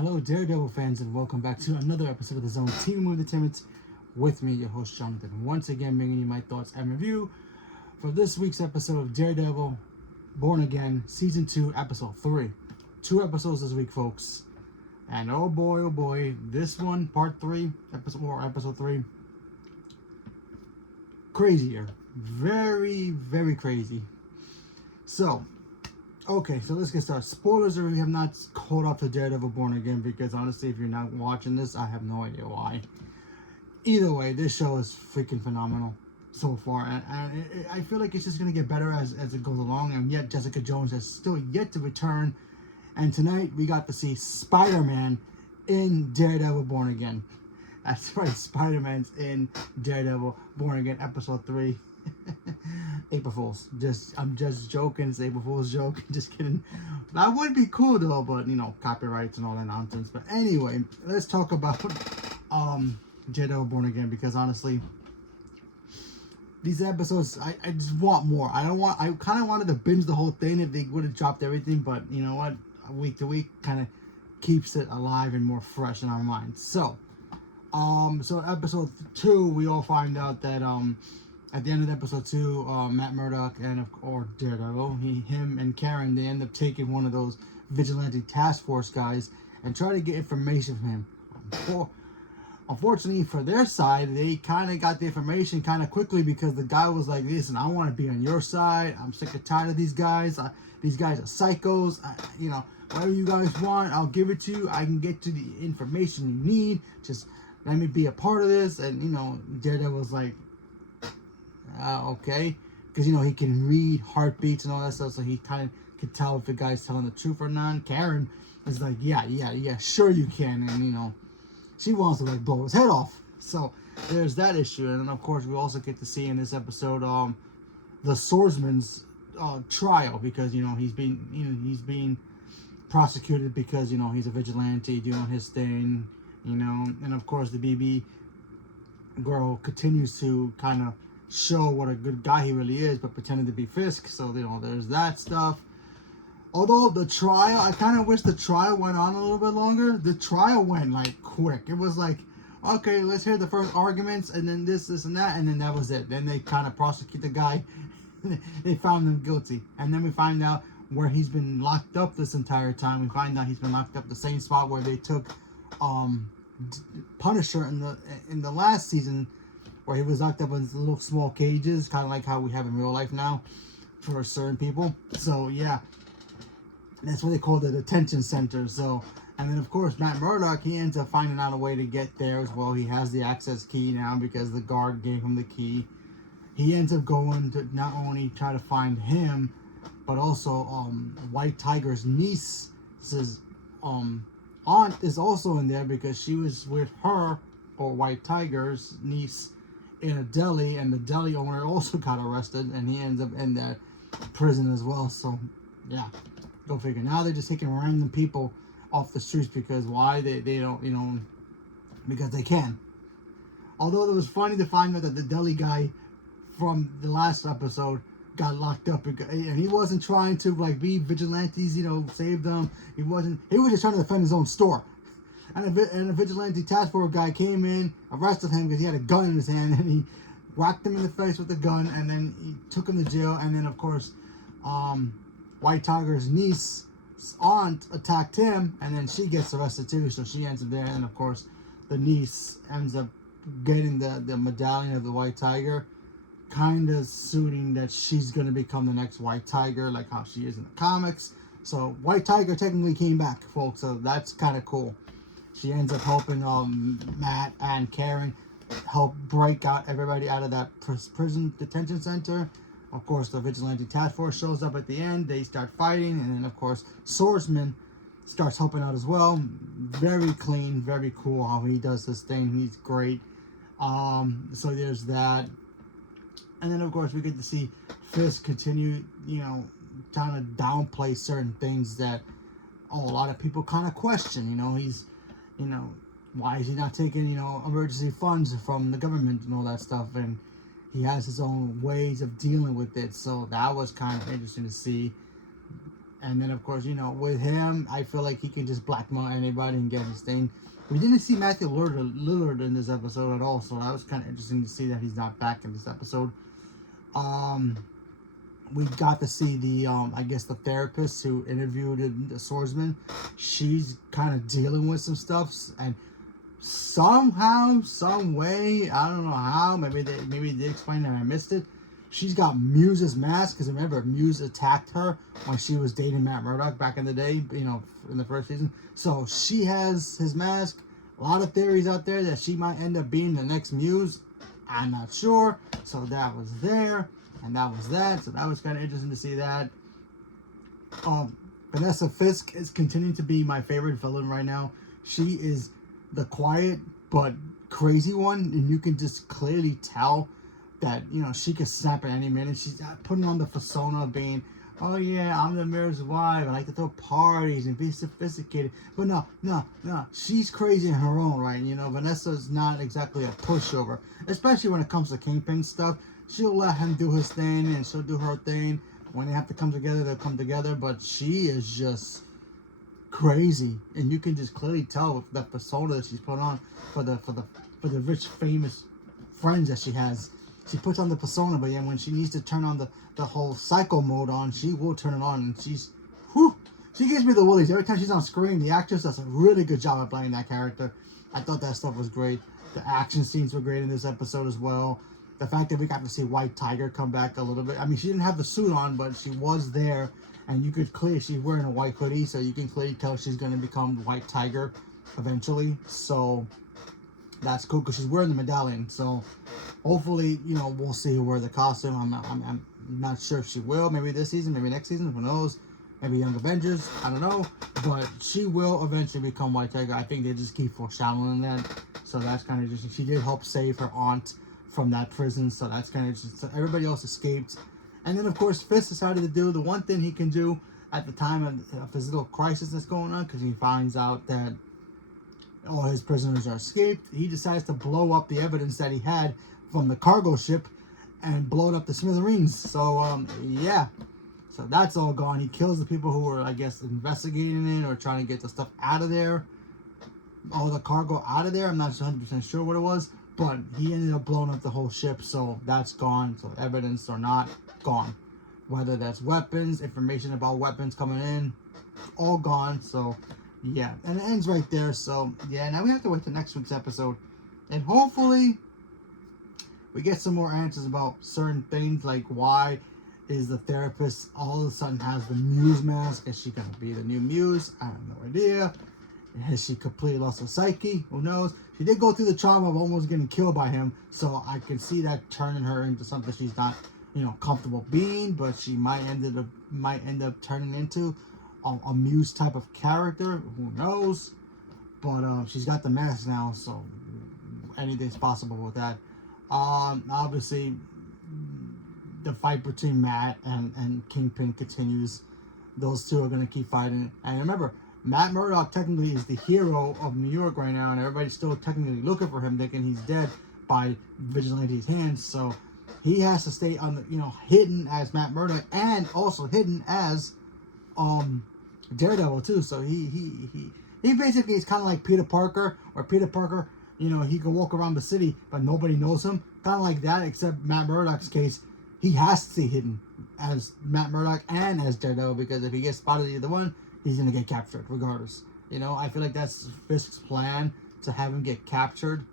Hello, Daredevil fans, and welcome back to another episode of the Zone Team Movie Entertainment with me, your host Jonathan. Once again, bringing you my thoughts and review for this week's episode of Daredevil Born Again, Season 2, Episode 3. 2 episodes this week, folks. And oh boy, this one, Part 3, Episode 3, crazier. Very, very crazy. So, okay, so let's get started. Spoilers if you have not caught up to Daredevil Born Again, because honestly, if you're not watching this, I have no idea why. Either way, this show is freaking phenomenal so far, and I feel like it's just going to get better as it goes along, and yet Jessica Jones has still yet to return, and tonight we got to see Spider-Man in Daredevil Born Again. That's right, Spider-Man's in Daredevil Born Again, Episode 3. April Fools. I'm just joking. It's April Fool's joke. Just kidding. That would be cool though, but you know, copyrights and all that nonsense. But anyway, let's talk about Daredevil Born Again, because honestly, these episodes, I just want more. I kind of wanted to binge the whole thing if they would have dropped everything, but you know what? Week to week kind of keeps it alive and more fresh in our minds. So episode 2, we all find out that at the end of episode 2, Matt Murdock or Daredevil, him and Karen, they end up taking one of those vigilante task force guys and try to get information from him. Unfortunately for their side, they kind of got the information kind of quickly, because the guy was like, listen, I want to be on your side. I'm sick and tired of these guys. These guys are psychos. Whatever you guys want, I'll give it to you. I can get to the information you need. Just let me be a part of this. And, Daredevil's like, okay, because he can read heartbeats and all that stuff, so he kind of could tell if the guy's telling the truth or not. Karen is like, yeah, sure you can, and she wants to like blow his head off. So there's that issue, and then of course we also get to see in this episode the swordsman's trial, because he's being prosecuted because he's a vigilante doing his thing, and of course the BB girl continues to kind of show what a good guy he really is, but pretending to be Fisk. So there's that stuff. Although the trial, I kind of wish the trial went on a little bit longer. The trial went like quick. It was like, okay, let's hear the first arguments, and then this and that, and then that was it. Then they kind of prosecute the guy. They found him guilty, and then we find out where he's been locked up this entire time. We find out he's been locked up the same spot where they took Punisher in the last season, where he was locked up in little small cages, kind of like how we have in real life now for certain people. So yeah, that's what they call the detention center. So, and then of course Matt Murdock, he ends up finding out a way to get there as well. He has the access key now because the guard gave him the key. He ends up going to not only try to find him, but also White Tiger's niece's aunt is also in there, because she was with her, or White Tiger's niece, in a deli, and the deli owner also got arrested, and he ends up in that prison as well. So yeah, go figure. Now they're just taking random people off the streets, because why? They don't, because they can. Although it was funny to find out that the deli guy from the last episode got locked up, and he wasn't trying to like be vigilantes, save them. He was just trying to defend his own store. And a vigilante task force guy came in, arrested him because he had a gun in his hand, and he whacked him in the face with the gun, and then he took him to jail. And then of course, White Tiger's niece's aunt attacked him, and then she gets arrested too. So she ends up there, and of course, the niece ends up getting the medallion of the White Tiger, kind of suiting that she's gonna become the next White Tiger, like how she is in the comics. So White Tiger technically came back, folks. So that's kind of cool. She ends up helping Matt and Karen help break out everybody out of that prison detention center. Of course, the vigilante task force shows up at the end. They start fighting, and then of course, Swordsman starts helping out as well. Very clean, very cool how he does this thing. He's great. So there's that. And then of course we get to see Fisk continue, trying to downplay certain things that a lot of people kind of question. He's, why is he not taking, emergency funds from the government and all that stuff? And he has his own ways of dealing with it. So that was kind of interesting to see. And then, of course, with him, I feel like he can just blackmail anybody and get his thing. We didn't see Matthew Lillard in this episode at all, so that was kind of interesting to see that he's not back in this episode. We got to see I guess the therapist who interviewed the swordsman. She's kind of dealing with some stuff, and somehow, some way, I don't know how, maybe they explained it and I missed it. She's got Muse's mask, because remember, Muse attacked her when she was dating Matt Murdock back in the day, in the first season. So she has his mask. A lot of theories out there that she might end up being the next Muse. I'm not sure. So that was there, and that was that. So that was kind of interesting to see that. Vanessa Fisk is continuing to be my favorite villain right now. She is the quiet but crazy one, and you can just clearly tell that she could snap at any minute. She's putting on the persona of being, oh yeah, I'm the mayor's wife, I like to throw parties and be sophisticated. But no, she's crazy in her own right. Vanessa's not exactly a pushover, especially when it comes to Kingpin stuff. She'll let him do his thing and she'll do her thing. When they have to come together, they'll come together. But she is just crazy, and you can just clearly tell with the persona that she's put on for the rich, famous friends that she has. She puts on the persona, but yeah, when she needs to turn on the whole psycho mode on, she will turn it on, and she gives me the willies. Every time she's on screen, the actress does a really good job at playing that character. I thought that stuff was great. The action scenes were great in this episode as well. The fact that we got to see White Tiger come back a little bit. I mean, she didn't have the suit on, but she was there, and you could clearly, she's wearing a white hoodie, so you can clearly tell she's going to become White Tiger eventually. So that's cool, because she's wearing the medallion. So hopefully, we'll see her wear the costume. I'm not sure if she will. Maybe this season, maybe next season. Who knows? Maybe Young Avengers. I don't know. But she will eventually become White Tiger. I think they just keep foreshadowing that. So that's kind of just. She did help save her aunt from that prison. So that's kind of just. So everybody else escaped. And then, of course, Fisk decided to do the one thing he can do at the time of his little crisis that's going on, because he finds out that all his prisoners are escaped. He decides to blow up the evidence that he had from the cargo ship and blow it up to smithereens. So, yeah. So that's all gone. He kills the people who were, I guess, investigating it or trying to get the stuff out of there. All the cargo out of there. I'm not 100% sure what it was. But he ended up blowing up the whole ship. So that's gone. So evidence or not, gone. Whether that's weapons, information about weapons coming in, all gone. So yeah, and it ends right there. So yeah, now we have to wait till next week's episode, and hopefully we get some more answers about certain things, like why is the therapist all of a sudden has the Muse mask? Is she gonna be the new Muse? I have no idea. Has she completely lost her psyche? Who knows? She did go through the trauma of almost getting killed by him, so I can see that turning her into something she's not, comfortable being. But she might end up turning into a Muse type of character. Who knows? But she's got the mask now, so anything's possible with that. Obviously, the fight between Matt and Kingpin continues. Those two are going to keep fighting. And remember, Matt Murdock technically is the hero of New York right now, and everybody's still technically looking for him, thinking he's dead by Vigilante's hands. So he has to stay on the, hidden as Matt Murdock, and also hidden as Daredevil too. So he basically is kind of like Peter Parker, or Peter Parker, he can walk around the city but nobody knows him, kind of like that. Except Matt Murdock's case, he has to stay hidden as Matt Murdock and as Daredevil, because if he gets spotted either one, he's gonna get captured regardless. I feel like that's Fisk's plan, to have him get captured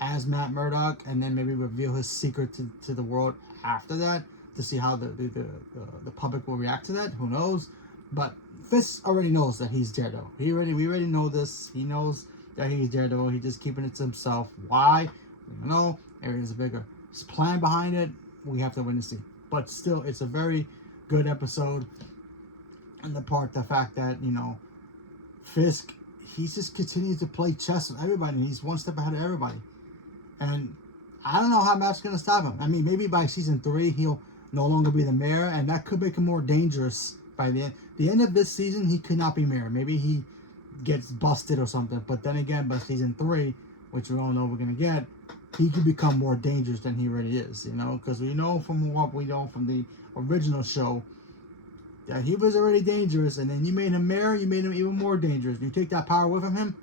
as Matt Murdock, and then maybe reveal his secret to the world after that, to see how the public will react to that. Who knows? But Fisk already knows that he's Daredevil. We already know this. He knows that he's Daredevil. He's just keeping it to himself. Why? We don't know. There's a bigger plan behind it. We have to wait and see. But still, it's a very good episode. And the fact that, Fisk, he's just continues to play chess with everybody, and he's one step ahead of everybody. And I don't know how Matt's going to stop him. I mean, maybe by season 3, he'll no longer be the mayor, and that could make him more dangerous by the end. The end of this season, he could not be mayor. Maybe he gets busted or something. But then again, by season 3, which we all know we're going to get, he could become more dangerous than he already is, because we know from what we know from the original show, that he was already dangerous, and then you made him mayor, you made him even more dangerous. You take that power away from him,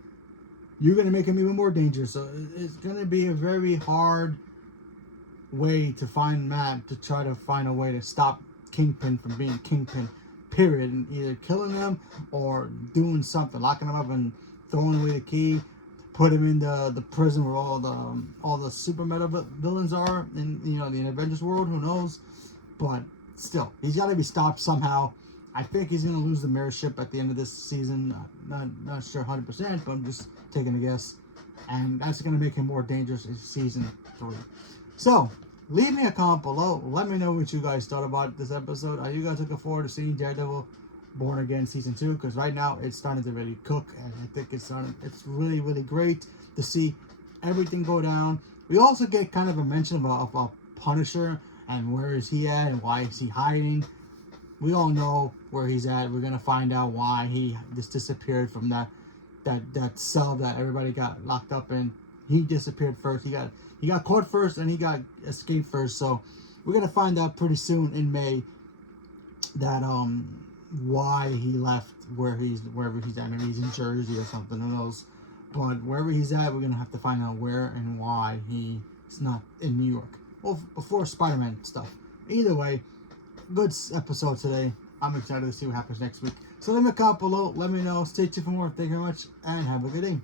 you're going to make him even more dangerous. So it's going to be a very hard way to find Matt to try to find a way to stop Kingpin from being Kingpin, period. And either killing him or doing something, locking him up and throwing away the key, put him in the prison where all the super meta villains are in the Avengers world. Who knows? But still, he's got to be stopped somehow. I think he's going to lose the mayorship at the end of this season. Not sure 100%, but I'm just taking a guess. And that's going to make him more dangerous in season 3. So, leave me a comment below. Let me know what you guys thought about this episode. Are you guys looking forward to seeing Daredevil Born Again Season 2? Because right now, it's starting to really cook. And I think it's really, really great to see everything go down. We also get kind of a mention about Punisher and where is he at and why is he hiding. We all know where he's at. We're gonna find out why he just disappeared from that cell that everybody got locked up in. He disappeared first. He got caught first, and he got escaped first. So we're gonna find out pretty soon in May that why he left wherever he's at. Maybe he's in Jersey or something. Who knows? But wherever he's at, we're gonna have to find out where and why he's not in New York. Well, before Spider-Man stuff. Either way, good episode today. I'm excited to see what happens next week. So leave me a comment below. Let me know. Stay tuned for more. Thank you very much, and have a good day.